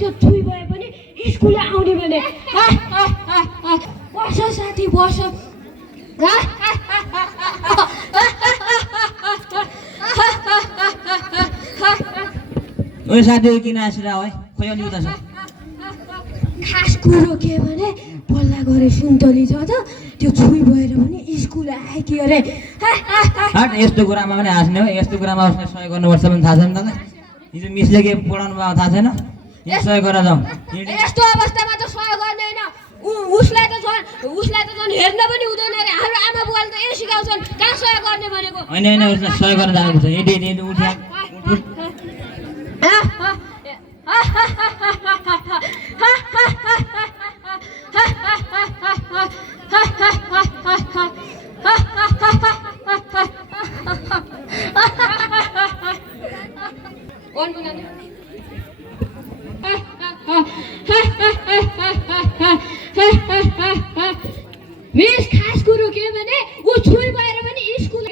त्यो छुई भए पनि स्कुल आउने भने बस साथी बस ओए साथी किन आसिरा है खोइ अलि उता छ खास कुरो के भने पल्ला गरे सुन्तली छ त त्यो छुई भएर पनि स्कुल आए कि अरे हट यस्तो कुरामा पनि हाँस्ने हो यस्तो कुरामा उसले सहयोग गर्नुपर्छ भने थाहा छैन तपाईँ हिजो मिसले के पढाउनु भएको थाहा छैन सहयोग गरेर जाउँ यस्तो अवस्थामा त सहयोग गर्ने होइन उसलाई त झन् हेर्न पनि हुँदैन अरे हाम्रो आमा बुवाले त यही सिकाउँछन् कहाँ सहयोग गर्ने भनेको होइन होइन उसलाई सहयोग गर्न जानुपर्छ हिँडी उठ्या कौन बनाने मिस खास कुरो के भने ऊ छुई भएर पनि स्कुल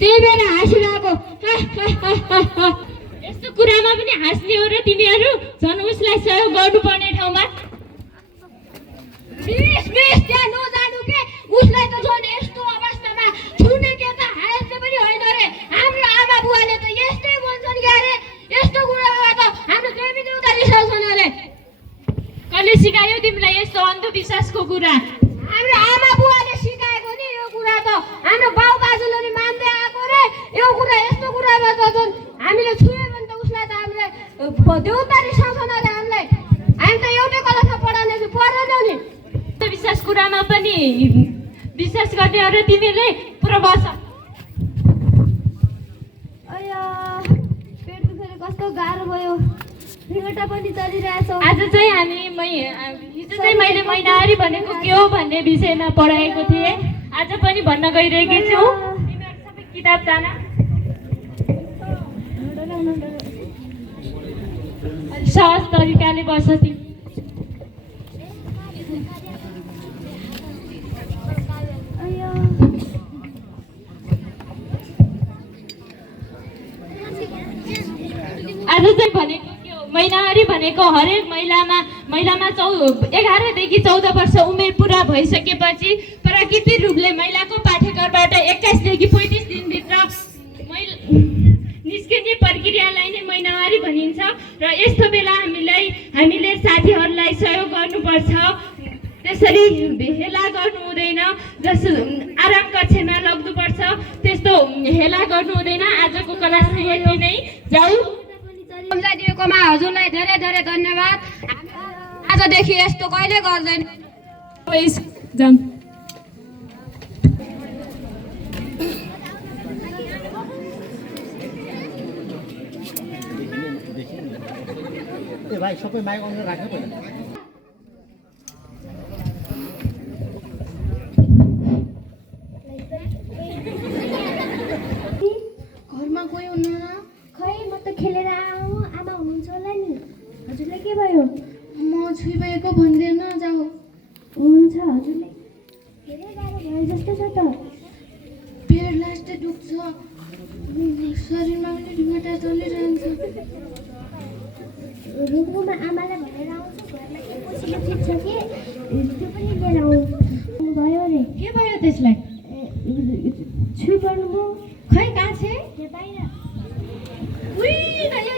त्यही बेला हाँसिरहेको यस्तो कुरामा पनि हाँस्ने हो र तिमीहरू झन् उसलाई सहयोग गर्नुपर्ने ठाउँमा मिस त्यहाँ नजानु के उसलाई त झन् यस्तो अवस्थामा छुने के त हाल्ने पनि होइन रे हाम्रो आमा बुवाले त यस्तै भन्छन् क्या रे यस्तो कुरामा त हाम्रो देवी देउता रिसाउँछन् अरे कसले सिकायो तिमीलाई यस्तो अन्धविश्वासको कुरा हाम्रो आमा बुवाले सिकाएको नि यो कुरा त हाम्रो बाउ बाजुले नि मान्दै आएको रे यो कुरा यस्तो कुरामा त झन् हामीले छुयो भने त उसलाई त हामीले देउता रिसाउँछन् अरे हामीलाई हामी त एउटै कलामा पढाउने कि पढ्दैनौँ नि अन्धविश्वास कुरामा पनि विश्वास गर्ने हो र तिमीले प्रभाव पेट दुखेर कस्तो गाह्रो भयो रिगटा पनि चलिरहेछ आज चाहिँ हिजो चाहिँ मैले महिनावारी भनेको के हो भन्ने विषयमा पढाएको थिएँ आज पनि भन्न गइरहेकी छु तिमीहरू सबै किताब जान सहज तरिकाले बस्छ तिमी आज चाहिँ भनेको के हो महिनावारी भनेको हरेक महिलामा 11 देखि 14 वर्ष उमेर पुरा भइसकेपछि प्राकृतिक रूपले महिलाको पाठ्यक्रमबाट 21 देखि 35 दिनभित्र निस्किने प्रक्रियालाई नै महिनावारी भनिन्छ र यस्तो बेला हामीले साथीहरूलाई सहयोग गर्नुपर्छ त्यसरी हेला गर्नु हुँदैन जस्तो आराम कक्षमा लग्नुपर्छ त्यस्तो हेला गर्नु हुँदैन आजको क्लास यति नै जाऊ सम्झाइदिएकोमा हजुरलाई धेरै धेरै धन्यवाद आजदेखि यस्तो कहिले गर्दैन जाम भाइ सबै माइक अन राख्नु पर्यो घरमा कोही हुनुहुन्न खै म त खेलेर आऊ आमा हुनुहुन्छ होला नि हजुरलाई के भयो म छुई भएको भन्दैन जाऊ हुन्छ हजुरले धेरै गाह्रो भयो जस्तो छ त पेट लास्टै दुख्छ शरीरमा पनि ढिँगटा चलिरहन्छ रुममा आमालाई भनेर आउँछु घरमा के पोसिलो चिज छ कि त्यो पनि लिएर आउनु भयो अरे के भयो त्यसलाई छुई पर्नुभयो खै कहाँ छ त्यो बाहिर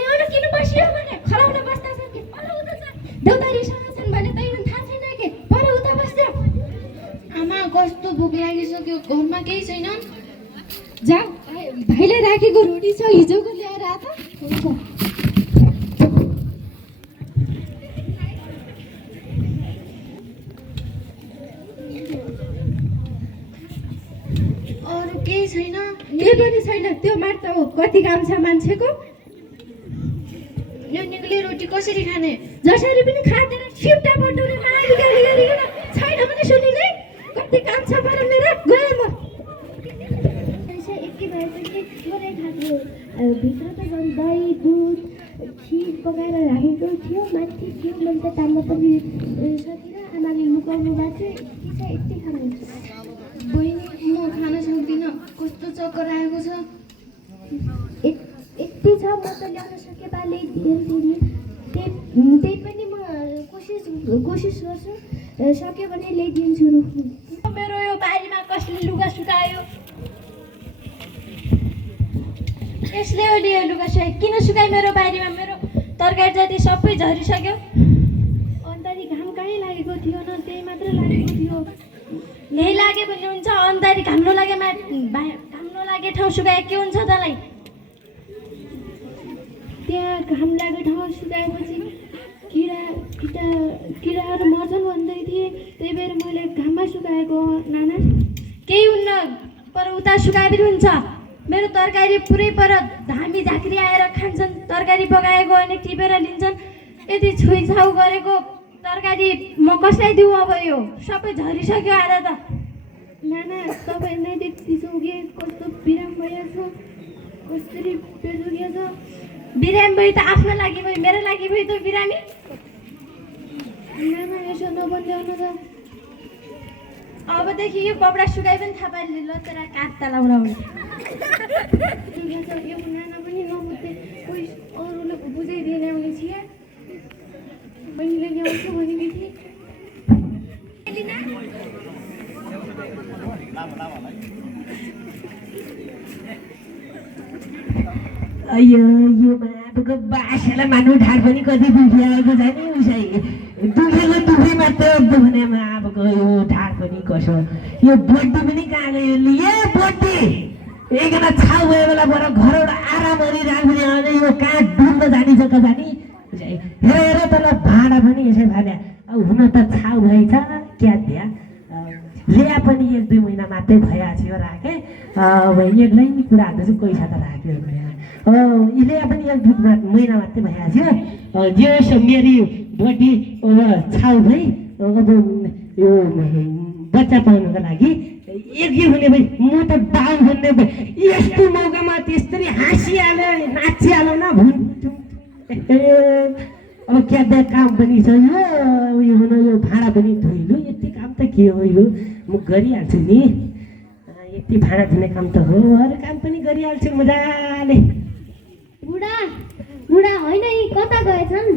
एउटा किन बसियो भने खराउन बस्दा छ कि पर उता छ देउता रिसाउँछन् भने तैँले थाहा छैन कि पर उता बस्छ आमा कस्तो भोक लागिसक्यो घरमा केही छैन जा भाइले राखेको रोटी छ हिजोको ल्याएर आ त हुन्छ अरू केही छैन के पनि छैन त्यो मात्र हो कति काम छ मान्छेको यो निक्ले रोटी कसरी खाने जसरी पनि खाँदैन सिउटा बटुले मारी गरिकन छैन भने सुनिले कति काम छ पर मेरो गए म पैसा एकै भएपछि पुरै खादियो भित्र त झन् दही दुध खिर पकाएर राखेको थियो माथि थियो मैले त तामा पनि सकिनँ आमाले लुकाउनु भएको थियो यति खानु बहिनी म खान सक्दिनँ कस्तो चक्कर आएको छ यति छ म त ल्याउन सके बा ल्याइदिन्छु नि त्यही पनि म कोसिस गर्छु सक्यो भने ल्याइदिन्छु मेरो यो बारीमा कसले लुगा सुकायो यसले हो लियो लुगा सुकायो किन सुकायो मेरो बारीमा मेरो तरकारी जाति सबै झरिसक्यो अन्त घाम कहीँ लागेको थियो न त्यही मात्र लागेको थियो यही लाग्यो भने हुन्छ अन्धारी घाम नलागे ठाउँ सुकाए के हुन्छ तँलाई त्यहाँ घाम लागेको ठाउँ सुकाएपछि किराहरू मर्छन् भन्दै थिए त्यही भएर मैले घाममा सुकाएको नाना केही हुन्न पर उता सुकाए पनि हुन्छ मेरो तरकारी पुरै पर धामी झाँक्री आएर खान्छन् तरकारी पकाएको अनि टिपेर लिन्छन् यति छुइछाउ गरेको तरकारी म कसलाई दिउँ अब यो सबै झरिसक्यो आधा त नाना तपाईँ नै देखिसके कस्तो बिराम भइरहेछ कसरी पेट दुखेछ बिरामी भई त आफ्नो लागि भयो मेरो लागि भयो त बिरामी नाना यसो नबन्ध्याउनु त अबदेखि यो कपडा सुकाइ पनि थाहा पाइले ल तेरा काट्टा लाउनु ठिकै छ यो नाना पनि नबुझ्दै कोही अरूले बुझाइदिएर ल्याउने छिया बहिनीले ल्याउँछु भनेकी थिएँ अयो यो बाबुको बासेलाई मानु ढाड पनि कति दुखिआएको छ नि उसै दुखेको दुखै मात्र दुख्ने बाबुको यो ढाड पनि कसो यो बड्डी पनि कहाँ गयो ए बड्डी एकजना छाउ भयो बेला बर घरबाट आरामरी राख्ने अनि यो कहाँ डुल्न जाने जग्गा जाने हेर हेर तल भाँडा पनि यसै फाल्या अब हुन त छाउ भएछ क्या दिया ल्या पनि 1-2 महिना मात्रै भइरहेको थियो राखेँ अब एक्लै नि कुराहरू चाहिँ पैसा त राख्यो इले पनि 1-2 महिना मात्रै भइरहेको थियो जे मेरी बडी छाउ भई अब यो बच्चा पाउनुको लागि एक हुने भई म त बाउ भन्ने भई यस्तो मौकामा त्यसरी हाँसिहाल्यो नाचिहाल्यो न भुन्छु अब क्या त काम पनि छ यो हुन यो भाँडा पनि धोइलु यति काम त के हो यो म गरिहाल्छु नि यति भाँडा धुने काम त हो अरू काम पनि गरिहाल्छु मजाले बुढा होइन यी कता गएछन्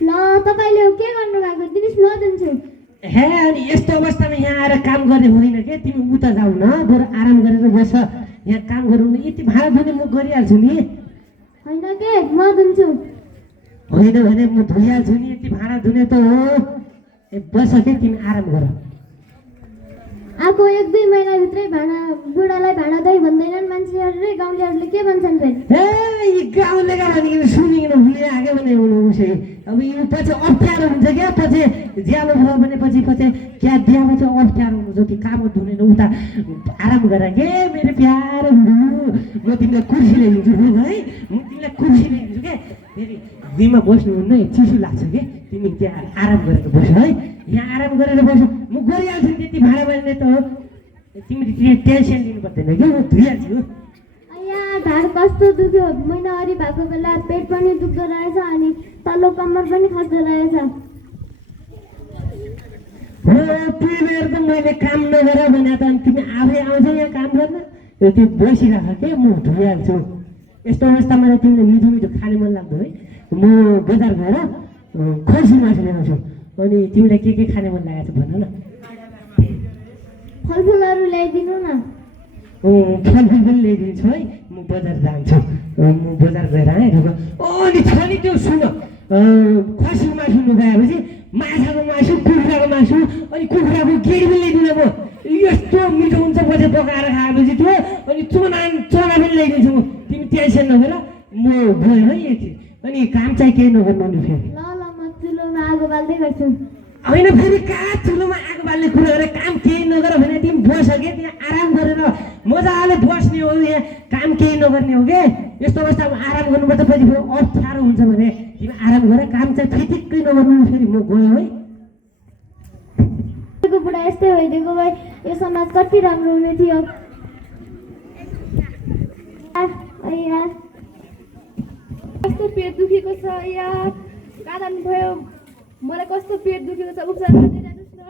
ल तपाईँले के गर्नुभएको दिनुहोस् म दिन्छु हे अनि यस्तो अवस्थामा यहाँ आएर काम गर्ने होइन के तिमी उता जाऊ न बरु आराम गरेर बस यहाँ काम गरौँ न यति भाँडा धुने म गरिहाल्छु नि होइन के म दिन्छु होइन भने म धोइहाल्छु नि यति भाँडा धुने त हो बस के तिमी आराम गर आएको 1-2 महिनाभित्रै बुढालाई भाँडा दही भन्दैनन् मान्छेहरूले गाउँलेहरूले के भन्छन् फेरि ए यी गाउँलेका भनेको सुनिकन भुलिएर आएको भने उसै अब यो पछि अप्ठ्यारो हुन्छ क्या पछि ज्यालो भयो भने पछि क्या बिहामा चाहिँ अप्ठ्यारो हुन्छ जति काम धुने उता आराम गर के मेरो प्यारो म तिमीलाई कुर्सी ल्याइदिन्छु है म तिमीलाई कुर्सी ल्याइदिन्छु क्या फेरि भुइँमा बस्नुहुन्न चिसो लाग्छ कि तिमी त्यहाँ आराम गरेर बस है यहाँ आराम गरेर बस म गरिहाल्छु नि त्यति भाडा बन्ने त हो तिमीले त्यहाँ टेन्सन लिनु पर्दैन कि म धुइहाल्छु अया ढाड कस्तो दुख्यो महिनावारी भएको बेला पेट पनि दुख्दो रहेछ अनि तल्लो कम्मर पनि खस्दो रहेछ हो तिमीहरू त मैले काम नगर भने त अनि तिमी आफै आउँछ यहाँ काम गर्न त्यो बसिराख के म धुइहाल्छु यस्तो अवस्थामा त तिमीले मिठो मिठो खाने मन लाग्दो है म बजार गएर खसी मासु ल्याउँछु अनि तिमीलाई के खाने मन लागेको छ भन न फलफुलहरू ल्याइदिनु न फलफुल पनि ल्याइदिन्छु है म बजार जान्छु म बजार गएर आएँ अनि छ नि त्यो सुन खसी मासु लुगाएपछि माछाको मासु कुखुराको मासु अनि कुखुराको गिडी पनि ल्याइदिनु म यस्तो मिठो हुन्छ पछि पकाएर खाएपछि त्यो अनि चना पनि ल्याइदिन्छु म तिमी टेन्सन नगर म गएँ है एकछिन अनि काम चाहिँ केही नगर्नु नि फेरि ल म चुलोमा आगो बाल्दै गर्छु होइन फेरि कहाँ चुलोमा आगो बाल्ने कुरा गरेर काम केही नगर भने तिमी बस के त्यहाँ आराम गरेर मजाले बस्ने हो यहाँ काम केही नगर्ने हो के यस्तो अवस्थामा आराम गर्नुपर्छ पछि फेरि अप्ठ्यारो हुन्छ भने तिमी आराम गर काम चाहिँ फिटिक्कै नगर्नु फेरि म गएँ है बुढा यस्तै भइदिएको भए यो समाज कति राम्रो हुने थियो अय्या कस्तो पेट दुखेको छ अय्या कहाँ भयो मलाई कस्तो पेट दुखेको छ उपचार गर्न जानुस् न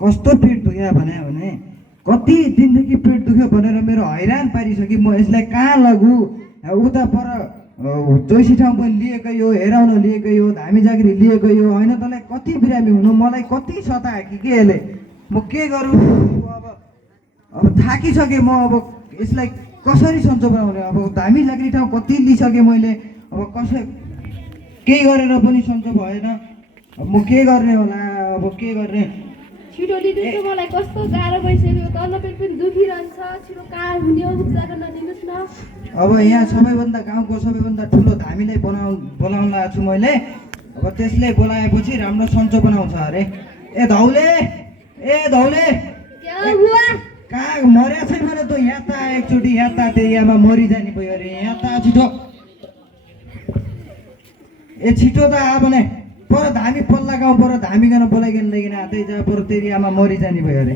कस्तो पेट दुख्यो भने कति दिनदेखि पेट दुख्यो भनेर मेरो हैरान पारिसक्यो म यसलाई कहाँ लगु उता पर जोइसी ठाउँ पनि लिएकै हो हेराउन लिएकै हो धामी जागिरी लिएकै हो होइन तँलाई कति बिरामी हुनु मलाई कति सतायो कि के यसले म के गरौँ अब थाकिसकेँ म अब यसलाई कसरी सन्चो बनाउने अब धामी जागिरी ठाउँ कति लिइसकेँ मैले अब कसै केही गरेर पनि सन्चो भएन अब म के गर्ने होला अब के गर्ने छिटो लिदिनुहोस् न मलाई कस्तो गाह्रो भइसक्यो तल्लो पेट पनि दुखिरहन्छ छिटो कहाँ हुने हो उपचार गर्न दिनुहोस् न अब यहाँ सबैभन्दा गाउँको सबैभन्दा ठुलो धामीलाई बोलाउन लगाएको छु मैले अब त्यसले बोलाएपछि राम्रो सन्चो बनाउँछ अरे ए धौले कहाँ मर्या छैन भने त यहाँ त एकचोटि यहाँ त त्यहीमा मरिजाने भयो अरे यहाँ त छिटो ए छिटो त आ भने पर धामी पल्ला गाउँ पर धामीकन बोलाइकन लैकन त्यही जहाँ पर तेरियामा मरिजाने भयो अरे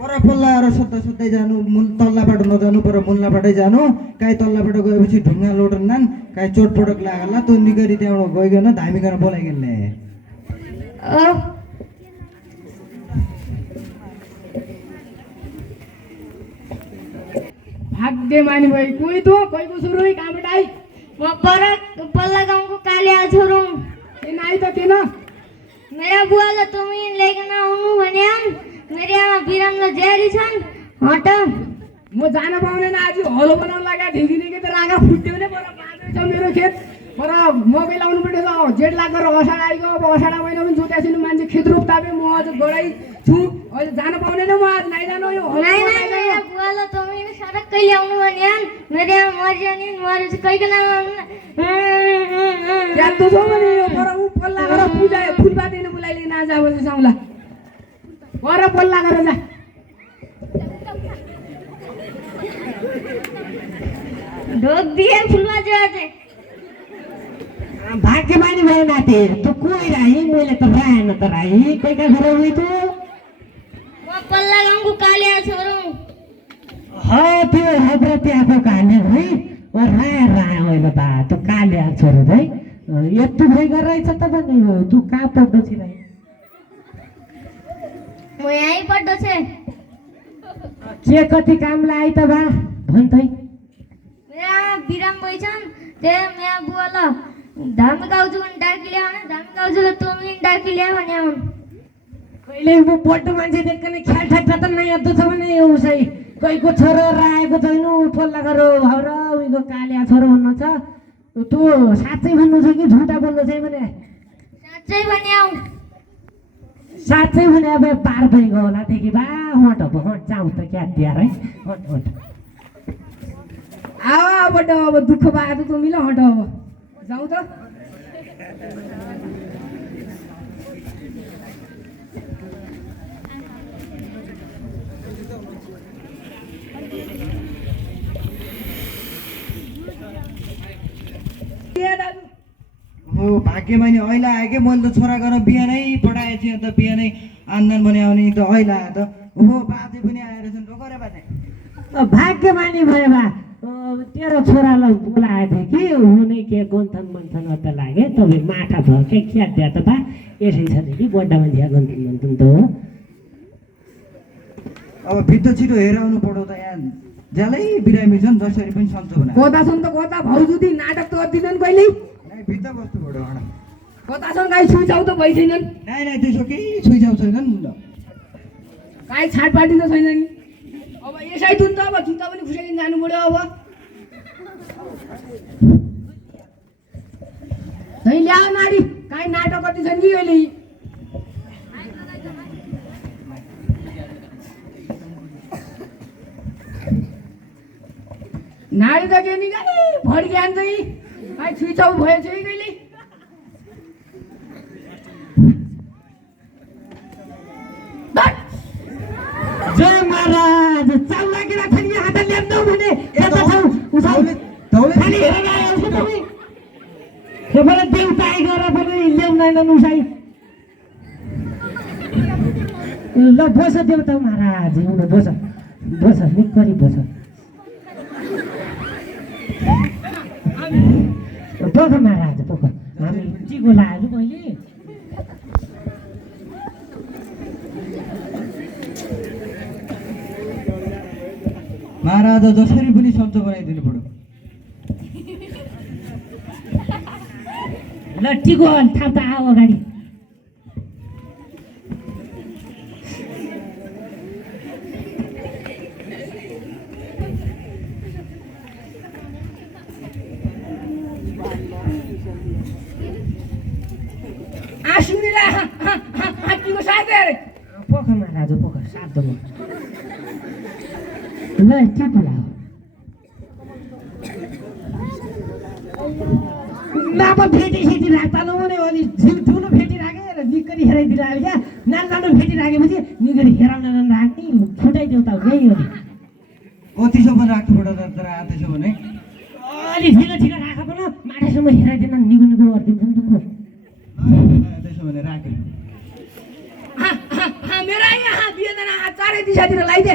पर पल्लाएर सोध्दै जानु तल्लाबाट नजानु पर मुल्लाबाटै जानु काहीँ तल्लाबाट गएपछि ढुङ्गा लोटन्नान् काहीँ चोटपटक लागला त्यो निगरी त्यहाँबाट गइकन धामीकन बोलाइकन ल्याए भाग्यमानी भाइ कोही त कोहीको सुरु कहाँबाट आइ म पर पल्ला गाउँको कालिया छोरो किन आइ त किन मेरा बुवालाई तुमी लिएर आउनु भन्या मेरी आमा बिराम्रो ज्यारी छन् हट म जान पाउँदैन आज हलो बनाउन लाग्यो ढिकी त रागा फुट्यो भने पर बाँझै छ मेरो खेत पर मकै लाउनु पर्छ जेठ लागेर असाढ आइगयो अब असाढ महिना पनि जोत्या छैन मान्छे खेत रोप्दाबे म आज गडाइ छु अहिले जान पाउँदैन म आज नाइ जानु यो नाइ मेरा बुवालाई तुमी सडक्कै ल्याउनु भन्या मेरी आमा मर्यो नि मरेछ कहिकन याद छ भने यो पर उ पल्ला गरेर पूजा फुलपातीले बोलाइले नाजा बजे साउला पर पल्ला गरेर जा ढोक दिए फुलबाजी आजे भाग्यमानी भयो नाति तँ कोही राही मैले त राएन त राही कोही कहाँ घर उही तँ म पल्ला गाउँको कालिया छोरो त्यो हाम्रो त्यहाँको काले है राए होइन बा त्यो काले छोरो है यत्रो भइ गरेछ त भने हो तँ कहाँ पढ्दो छि राई म यहीँ पढ्दो छे के कति काम लाई त बा भन् तै मेरा बिराम भइछन् ते मेरा बुवाला धाम गाउँछु भने डाकी ल्याउ न धाम गाउँछुले तुमी डाकी ल्याउ भने हुन् कहिले म पढ्दो मान्छे देख्कन ख्याल ठ्याक्क त नै याद छ भने उसै कोहीको छोरो राएको छैन पल्ला गरो हौर उहीको कालिया छोरो भन्नु छ तँ साँच्चै भन्नु छ कि झुटा बोल्नु छ भने साँच्चै भन्याउ साँच्चै भने अब पार भइगयो होला देखि बा हट अब हट जाउँ त क्या तिहार है हट अब दुःख पाएको त मिल हट अब जाउँ त हो भाग्यमानी अहिले आयो कि मैले त छोरा गर्न बिहानै पठाएँ थिएँ अन्त बिहानै आन्दन भने आउने त अहिले आयो त हो बाजे पनि आएर छन् रोक रे बाजे भाग्यमानी भयो बा तेरो छोरालाई बोलाएको थिएँ कि हुने के गन्थन मन्थन त लागे तपाईँ माठा भयो के ख्यात दिया त बा यसै छ कि बड्डा मान्छे गन्थन मन्थन त हो अब भित्र छिटो हेरेर आउनु पऱ्यो त यहाँ ज्यालै बिरामी छन् जसरी पनि सन्चो बनायो कता छन् त कता भाउजूदी नाटक त गर्दिनन् कहिले भित्र बस्नु पऱ्यो हडा कता छन् गाई छुइछाउ त भइसकेनन् नाइ त्यसो केही छुइछाउ छैनन् गाई छाटपाटी त छैन नि अब यसै दुन त अब जुत्ता पनि खुसाइदिन जानु पऱ्यो अब है ल्याऊ नारी काहीँ नाटक कति छन् कि अहिले नारी त के नि भरि ज्ञान चाहिँ काहीँ छुइछाउ भएछ है कहिले जय महाराज चाउ लागेर फेरि यहाँ हात ल्याउँदौ भने यता छौ उठाउ खाली हेरेर आउँछ तपाईँ तपाईँले देउताई गरेर पनि ल्याउँदैन उसाई ल बस देउता महाराज हुनु बस बस निकरी बस पोख महाराज पोख हामी टिको लाग्यो मैले महाराज जसरी पनि सन्चो बनाइदिनु पर्यो ल टिको थाप त आऊ अगाडि पोख महाराज पोख सात ल टिको लाऊ नाप भेटी खेटी राख्दा नहुने अनि ठुलो भेटी राखेर निकरी हेराइदिएर आयो क्या नानो भेटी राखेपछि निकरी हेराउन नराख्ने फुटाइदेऊ त यही हो कतिसम्म राख्नुपर्छ तर त्यसो भने अलि ढिलो ढिलो राख पनि माथिसम्म हेराइदिन निगो निगो गरिदिन्छ नि त त्यसो भने राख्यो मेरा यहाँ बिहेदैन चारै दिशातिर लगाइदे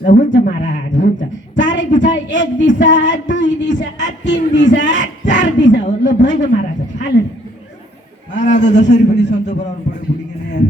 ल हुन्छ महाराज हुन्छ चारै दिशा एक दिशा दुई दिशा तीन दिशा चार दिशा हो ल भइगयो महाराज हाल महाराज जसरी पनि सन्चो बनाउनु पर्यो बुढीकिन यहाँ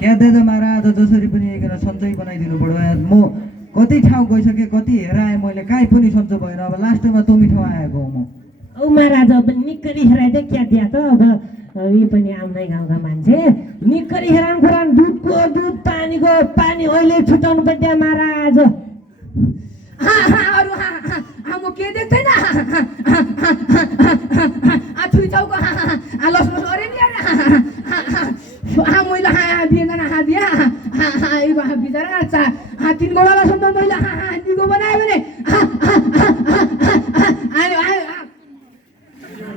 क्या दे महाराज जसरी पनि एकजना सन्चै बनाइदिनु पर्यो म कति ठाउँ गइसकेँ कति हेराएँ मैले काहीँ पनि सन्चो भएन अब लास्टमा तोमी ठाउँ आएको म औ महाराज अब निकरी हेराइदिए क्या दिया त अब यी पनि आउने गाउँका मान्छे निकरी हेराउनु खुरान दुधको दुध पानीको पानी अहिले छुटाउनु पर्यो महाराज म के देख्दैन छुइछाउको लसमस अरे नि मैले बिहेन दिया बिचरा तिन गोडालासम्म मैले निगो बनायो भने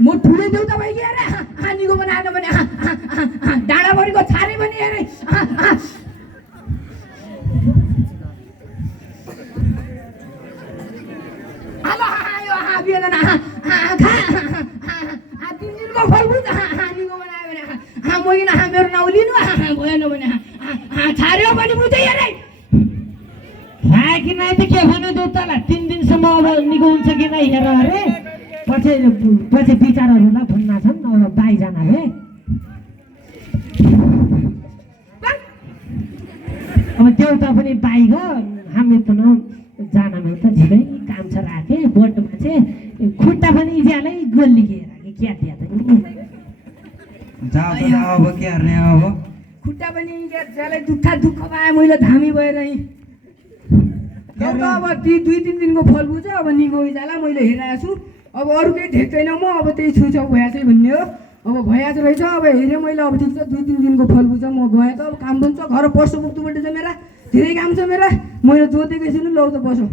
म ठुलै देऊ त भइगयो अरे निगो बनाएन भने डाँडाभरिको छारे पनि अरे बिहेन तिन दिनको फलफुल निगो बनायो भने मैले मेरो नाउँ लिनु भएन भने छार्यो भने बुझ्दै अरे कि नै त के भन्नु दु तलाई 3 दिनसम्म अब निगो हुन्छ कि नै हेर अरे पछि विचारहरूलाई भन्न छन् अब बाई जान रे अब देउता पनि बाइग हामी त जानमा त झिकै काम छ राखे बोट मान्छे खुट्टा पनि इज्यालै गोल्ली के राखे क्या दिया त जाऊ त जाऊ अब के हार्ने अब खुट्टा पनि ज्यालै दुःख पाएँ मैले धामी भएर अब 2-3 दिनको फल बुझ अब निगो जाला मैले हेराएको छु अब अरू केही देख्दैन म अब त्यही छुइछाउ भएछ भन्ने हो अब भइहाल्छ रहेछ अब हेरेँ मैले अब ठिक छ 2-3 दिनको फल बुझ म गएँ त अब काम पनि छ घर पस्छु पुग्नुपर्ने छ मेरा धेरै काम छ मेरा मैले जोतेको छु नि लौ त बसौँ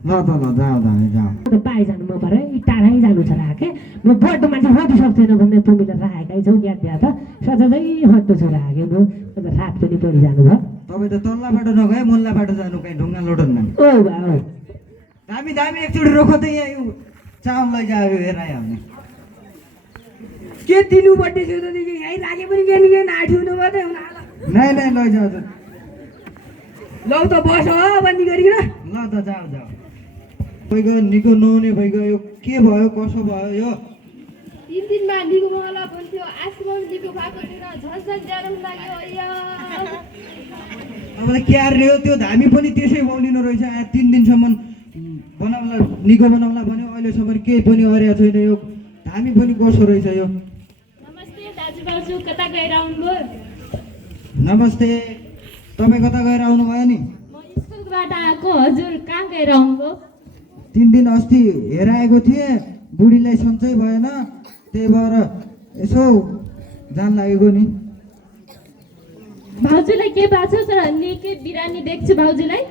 ल त ल जाऊ जाऊ बाई जानु म भरे टाढै जानु छ राखे म बोट मान्छे हटु सक्दैन भन्ने तिमीले राखेकै छौ क्या त्यहाँ त सधैँ हट्टु छु राखे म रात पनि पढि जानु भयो तपाईँ त तल्ला बाटो नगए मुल्ला बाटो जानु कहीँ ढुङ्गा लोटन ओ भाउ दामी एकचोटि रोख त यहाँ चाउल लैजायो हेरायो भने के दिनुपर्ने थियो त यहीँ राखे पनि के नाठिउनु मात्रै हुन नै लैजाऊ त लौ त बस हो बन्दी गरिकन ल त जाऊ भइगयो निको नहुने भइगयो यो के भयो कसो भयो यो 3 दिनमा निको मलाई भन्थ्यो आजसम्म निको भएको थिएन झन् ज्यारो लाग्यो अय्या तपाईँलाई के हार्ने हो त्यो धामी पनि त्यसै बोलिनु रहेछ 3 दिनसम्म बनाउला निको बनाउला भन्यो अहिलेसम्म केही पनि अरेको छैन यो धामी पनि कसो रहेछ यो नमस्ते दाजुभाउजू कता गएर आउनुभयो नमस्ते तपाईँ कता गएर आउनुभयो नि म स्कुलबाट आएको हजुर कहाँ गएर आउनुभयो 3 दिन अस्ति हेराएको थिएँ बुढीलाई सन्चै भएन त्यही भएर यसो जान लागेको नि भाउजूलाई के भएको छ तर निकै बिरामी देख्छु भाउजूलाई।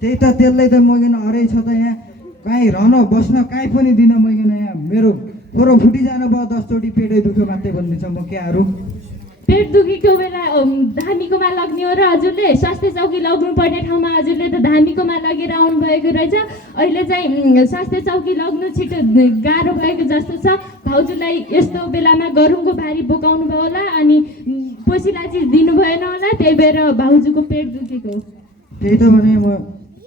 त्यही त त्यसलाई त मैकन हरै छ त यहाँ कहीँ रहन बस्न कहीँ पनि दिन मैकन यहाँ मेरो खोरो फुटिजानु भयो 10 चोटि पेटै दुख्यो मात्रै भनिदिन्छ म क्याहरू। पेट दुखेको बेला धामीकोमा लग्ने हो र हजुरले स्वास्थ्य चौकी लग्नु पर्ने ठाउँमा हजुरले त धामीकोमा लगेर आउनुभएको रहेछ। अहिले चाहिँ स्वास्थ्य चौकी लग्नु छिटो गाह्रो भएको जस्तो छ। भाउजूलाई यस्तो बेलामा गरुङको भारी बोकाउनु भयो होला अनि पोसिला चिज दिनु भएन होला, त्यही भएर भाउजूको पेट दुखेको। त्यही त भने म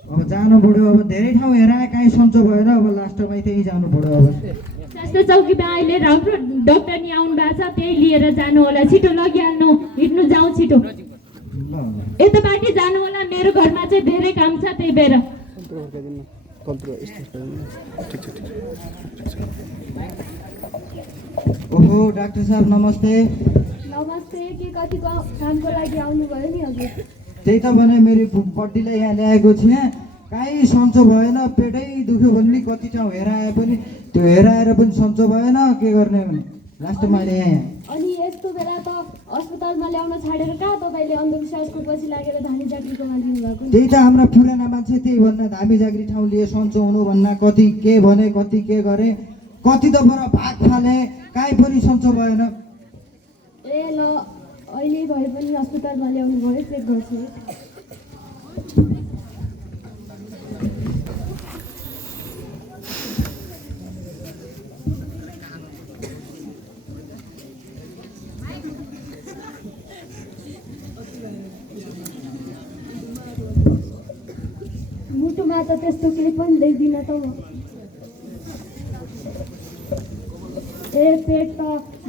अब जानु पऱ्यो, अब धेरै ठाउँ हेराएँ कहीँ सन्चो भएन, अब लास्टमा त्यही जानु पऱ्यो। अब स्वास्थ्य चौकीमा अहिले राम्रो डाक्टर नि आउनु भएको छ, त्यही लिएर जानु होला। छिटो लगिहाल्नु, हिँड्नु जाउँ छिटो। यतापट्टि जानु होला, मेरो घरमा चाहिँ धेरै काम छ त्यही भएर। ओहो डाक्टर साहब नमस्ते। नमस्ते, के कतिको कामको लागि आउनुभयो नि हजुर? त्यही त भने मेरो बड्डीलाई यहाँ ल्याएको थिएँ, कहीँ सन्चो भएन, पेटै दुख्यो भने कति ठाउँ हेराए पनि त्यो हेराएर पनि सन्चो भएन, के गर्ने भने लास्टमा अहिले यहाँ। अनि यस्तो बेला त अस्पतालमा ल्याउन छाडेर कहाँ तपाईँले अन्धविश्वासको पछि लागेर धामी जात्रीकोमा दिनुभएको? त्यही त हाम्रा पुराना मान्छे त्यही भन्न धामी जाग्री ठाउँ लिए सन्चो हुनु भन्न कति के भने कति के गरे, कति त पर भाग फाले, कहीँ पनि सन्चो भएन। ए ल अहिले भए पनि अस्पतालमा ल्याउनु भयो, चेक गर्छु। मुटुमा त त्यस्तो केही पनि देख्दिनँ त म। ए पेट त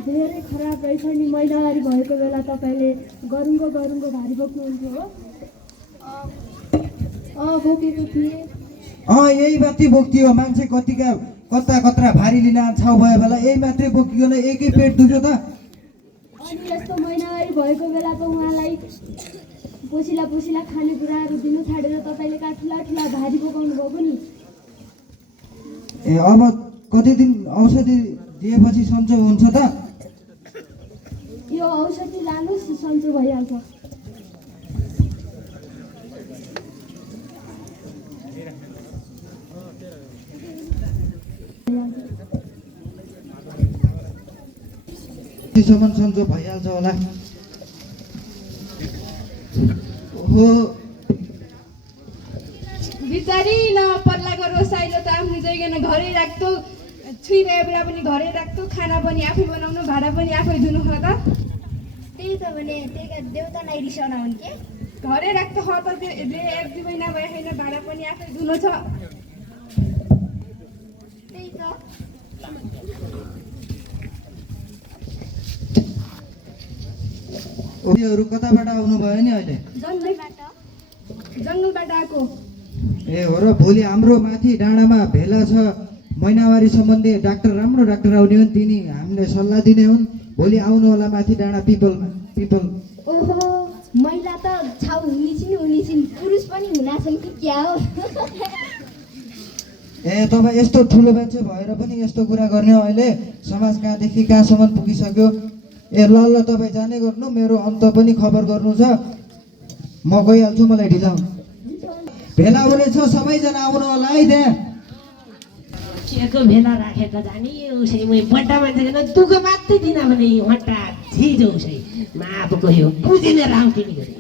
धेरै खराब रहेछ नि, महिनावारी भएको बेला तपाईँले गरुङको भारी बोक्नुहुन्थ्यो हो? बोकेको थिएँ। यही मात्रै बोक्थ्यो, मान्छे कतिका कत्रा भारी लिन छाउ भयो बेला यही मात्रै बोकिकन एकै पेट दुख्यो त। अनि यस्तो महिनावारी भएको बेला त उहाँलाई पोसिला खानेकुराहरू दिनु छाडेर तपाईँले कहाँ ठुला भारी बोकाउनु भएको नि? ए अब कति दिन औषधि दिएपछि सन्चो हुन्छ त? यो औषधि लानुहोस्, सन्चो भइहाल्छ। त्यसम्म सन्चो भइहाल्छ होला। ओहो बिचारी न पर्लाको रोसाइलो त आफ्नो जइकन घरै राख्दो, छुइ भए बेला पनि घरै राख्दो, खाना पनि आफै बनाउनु, भाडा पनि आफै धुनु हो त। त्यही त भने त्यही देउता नै रिसाउन हुन् के? घरै राख्दो हो त, त्यो 1-2 महिना भए होइन, भाडा पनि आफै धुनु छ। त्यही त उनीहरू कताबाट आउनुभयो नि अहिले? जङ्गलबाट आएको। ए हो र, भोलि हाम्रो माथि डाँडामा भेला छ, महिनावारी सम्बन्धी राम्रो डाक्टर आउने हुन्, तिनी हामीले सल्लाह दिने हुन्। भोलि आउनु होला माथि डाँडा पिपलमा। ओहो, महिला त छाउ हुनेछिन्, पुरुष पनि हुनाछन् कि क्या हो? ए तपाईँ यस्तो ठुलो मान्छे भएर पनि यस्तो कुरा गर्ने हो? अहिले समाज कहाँदेखि कहाँसम्म पुगिसक्यो। ए ल तपाईँ जाने गर्नु, मेरो अन्त पनि खबर गर्नु छ, म गइहाल्छु, मलाई ढिला हुन्छ। भेला हुनेछ, सबैजना आउनु होला है त्यहाँ। केको भेला राखेको जाने उसै मै बड्डा मान्छे दुःख मात्रै दिन भने हट्टा झिज उसै मापको यो बुझिने राउटी नि गरे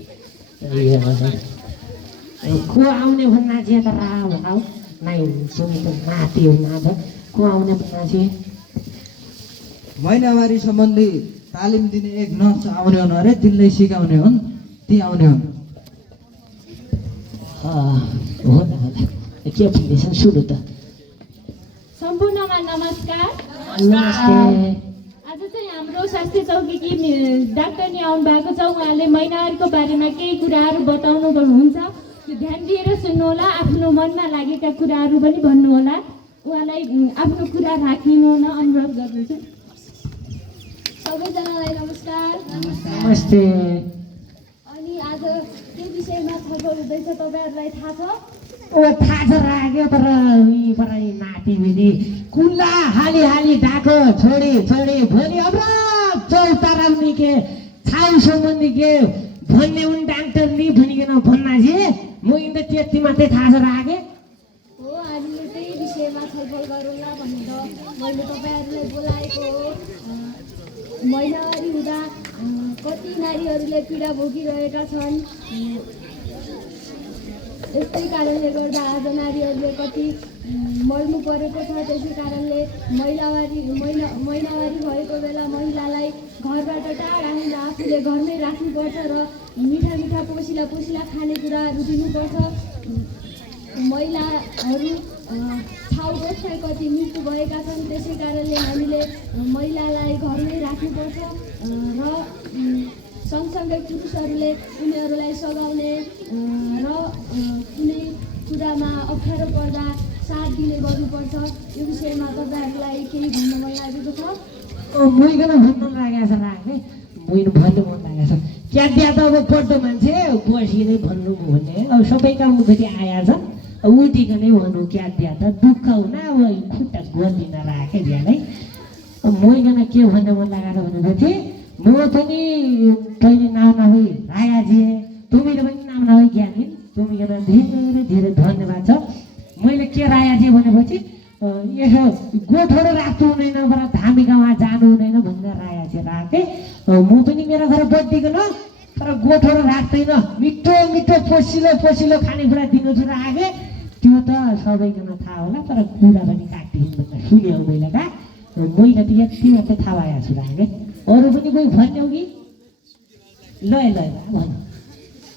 को आउने भन्ना चाहिँ त राउ नाइ सुनि त माथि हो नाद को आउने भन्ना चाहिँ महिनावारी सम्बन्धी तालिम दिने एक नर्स आउने हुन् अरे, तिनले सिकाउने हुन्, ती आउने हुन्। हो त के भन्दैछन् सुरु त। सम्पूर्णमा नमस्कार। नमस्ते। आज चाहिँ हाम्रो स्वास्थ्य चौकीकी डाक्टर नि आउनु भएको छ। उहाँले महिनावारीको बारेमा केही कुराहरू बताउनु हुन्छ, त्यो ध्यान दिएर सुन्नु होला। आफ्नो मनमा लागेका कुराहरू पनि भन्नु होला। उहाँलाई आफ्नो कुरा राखिनु हुन अनुरोध गर्दछु। सबैजनालाई नमस्कार। नमस्ते। अनि आज के विषयमा छलफल हुँदैछ तपाईँहरूलाई थाहा छ? थाहा छ राख्यो तर नाति बिदी कुल्ला हाली डाको छोडी भोलि अब चौतारा के छाउ सम्बन्धी के भन्ने उनी डाक्टरले भनिकन भन्नाजे म यिनले त्यति मात्रै थाहा छ राखे हो हामीले त्यही विषयमा छलफल गरौँला भनेर मैले तपाईँहरूलाई बोलाएको हो महिनावारी हुँदा कति नारीहरूले पीडा भोगिरहेका छन् यस्तै कारणले गर्दा आज नारीहरूले कति मर्नु परेको छ त्यसै कारणले महिनावारी भएको बेला महिलालाई घरबाट टाढा हिँड्न आफूले घरमै राख्नुपर्छ र मिठा मिठा पोसिला खानेकुराहरू दिनुपर्छ महिलाहरू छाउगोठमै कति मृत्यु भएका छन् त्यसै कारणले हामीले महिलालाई घरमै राख्नुपर्छ र सँगसँगै पुरुषहरूले उनीहरूलाई सघाउने र कुनै कुरामा अप्ठ्यारो पर्दा साथ दिने गर्नुपर्छ यो विषयमा तपाईँहरूलाई केही भन्न मन लागेको छ मुइकन भन्न लागेको छ राखे मुइन भन्नु मन लागेको छ क्या त्यहाँ त अब पढ्दो मान्छे बसिनै भन्नु भन्ने अब सबैका मुखति आएछ उठिकनै भन्नु क्या त्यहाँ त दुःख हुन अब खुट्टा गर्दिन राखे ज्यानै मुइकन के भन्ने मन लागेर भनेपछि म पनि तैँले नाम नभई रायाजी तिमीले पनि नाम नभई ज्ञानी तिमीकन धेरै धेरै धन्यवाद छ मैले के रायाजी भनेपछि यसो गोठहरू राख्नु हुँदैन बडा धामी गाउँमा जानु हुँदैन भनेर रायाजी राखेँ म पनि मेरो घर बद्दिकन तर गोठहरू राख्दैन मिठो मिठो पोसिलो खानेकुरा दिनु छु राखेँ त्यो त सबैजना थाहा होला तर कुरा पनि काटिदिनु भनेर सुन्यो मैले मैले त यति मात्रै थाहा भएको छु राखेँ अरू पनि कोही भन्ने हो कि ल भन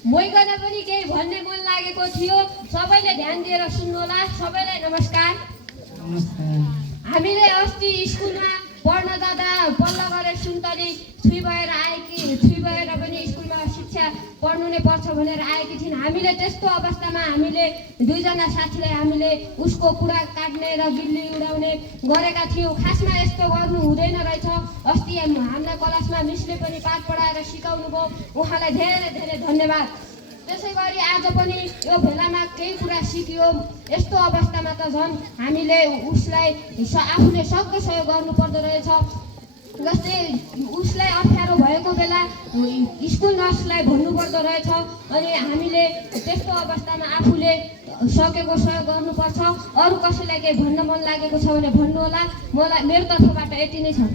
मैगन पनि केही भन्ने मन लागेको थियो सबैले ध्यान दिएर सुन्नुहोला सबैलाई नमस्कार हामीले अस्ति स्कुलमा पढ्न जाँदा पल्लो गरेर सुन्तली छुइ भएर पनि स्कुलमा शिक्षा पढ्नु नै पर्छ भनेर आएकी थिइन् हामीले त्यस्तो अवस्थामा हामीले दुईजना साथीलाई हामीले उसको कुरा काट्ने र गिल्ली उडाउने गरेका थियौँ खासमा यस्तो गर्नु हुँदैन रहेछ अस्ति हामीलाई क्लासमा मिसले पनि पाठ पढाएर सिकाउनु भयो उहाँलाई धेरै धेरै धन्यवाद त्यसै गरी आज पनि यो भेलामा केही कुरा सिकियो यस्तो अवस्थामा त झन् हामीले उसलाई आफूले सक्दो सहयोग गर्नुपर्दो रहेछ जस्तै उसलाई अप्ठ्यारो भएको बेला स्कुल नर्सलाई भन्नुपर्दो रहेछ अनि हामीले त्यस्तो अवस्थामा आफूले सकेको सहयोग गर्नुपर्छ अरू कसैलाई केही भन्न मन लागेको छ भने भन्नुहोला मलाई मेरो तर्फबाट यति नै छ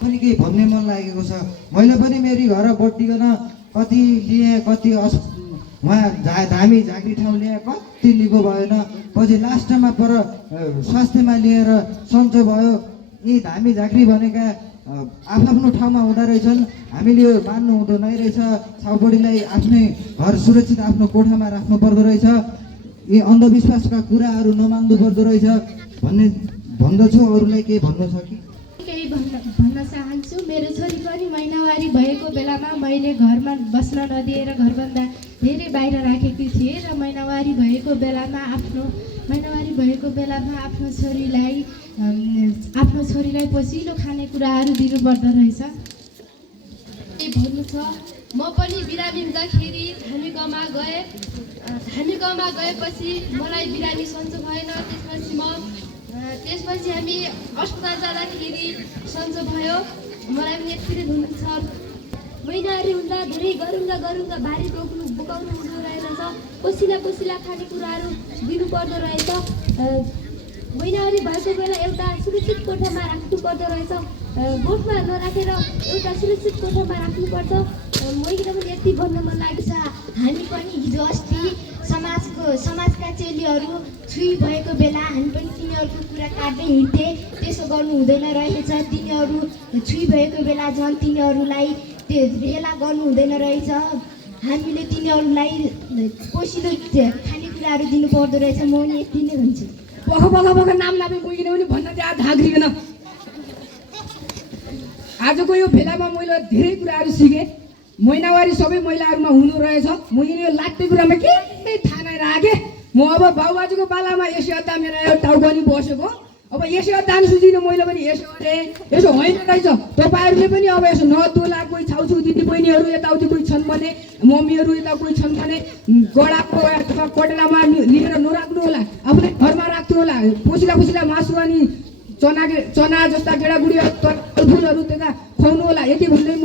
पनि केही भन्ने मन लागेको छ मैले पनि मेरो घर बट्टिकन कति लिएँ कति उहाँ धामी झाँक्री ठाउँ ल्याएँ कति निको भएन पछि लास्टमा पर स्वास्थ्यमा लिएर सन्चो भयो यी धामी झाँक्री भनेका आफ्नो ठाउँमा हुँदो रहेछन् हामीले यो मान्नु हुँदो नै रहेछ छाउपडीलाई आफ्नै घर सुरक्षित आफ्नो कोठामा राख्नु पर्दो रहेछ यी अन्धविश्वासका कुराहरू नमान्नु पर्दो रहेछ भन्ने भन्दछु अरूलाई केही भन्नु छ कि केही भन्न चाहन्छु मेरो छोरी पनि महिनावारी भएको बेलामा मैले घरमा बस्न नदिएर घरभन्दा धेरै बाहिर राखेकी थिएँ र महिनावारी भएको बेलामा आफ्नो छोरीलाई पसिलो खानेकुराहरू दिनुपर्दो रहेछ भन्नु छ म पनि बिरामी हुँदाखेरि हामी गाउँमा गएपछि मलाई बिरामी सन्चो भएन त्यसपछि हामी अस्पताल जाँदाखेरि सन्चो भयो मलाई पनि यति नै भन्नु छ महिनावारी हुँदा धेरै गरुङ्गा भारी बोकाउनु हुँदो रहेछ पसिला खानेकुराहरू दिनुपर्दो रहेछ महिनावारी भएको बेला एउटा सुरक्षित कोठामा राख्नुपर्दो रहेछ गोठमा नराखेर एउटा सुरक्षित कोठामा राख्नुपर्छ मैले पनि यति भन्न मन लागेको छ हामी पनि हिजो अस्ति समाजका चेलीहरू छुइ भएको बेला हामी पनि तिनीहरूको कुरा काट्दै हिँड्थे त्यसो गर्नु हुँदैन रहेछ तिनीहरू छुइ भएको बेला झन् तिनीहरूलाई त्यो हेला गर्नु हुँदैन रहेछ हामीले तिनीहरूलाई पोसिलो खानेकुराहरू दिनु पर्दो रहेछ म पनि यति नै भन्छु पख नाम नापे मुइकिन पनि भन्न त्यहाँ धाग्रिकन आजको यो भेलामा मैले धेरै कुराहरू सिकेँ महिनावारी सबै महिलाहरूमा हुनु रहेछ मैले यो लाग्ने कुरामा के थाहा नै राखेँ म अब बाबुबाजुको पालामा यसो अद्दा मेरो यो टाउको बसेको अब यसो दान सुझिनु मैले पनि यसो गरेँ यसो होइन रहेछ तपाईँहरूले पनि अब यसो नदोला कोही छाउछाउ दिदी बहिनीहरू यताउति कोही छन् भने मम्मीहरू यता कोही छन् भने गडाको अथवा पटेलामा लिएर नराख्नु होला आफूले घरमा राख्नु होला पोसिला मासु अनि चना जस्ता गेडागुडी फलफुलहरू त्यता खुवाउनु होला यति भन्दै म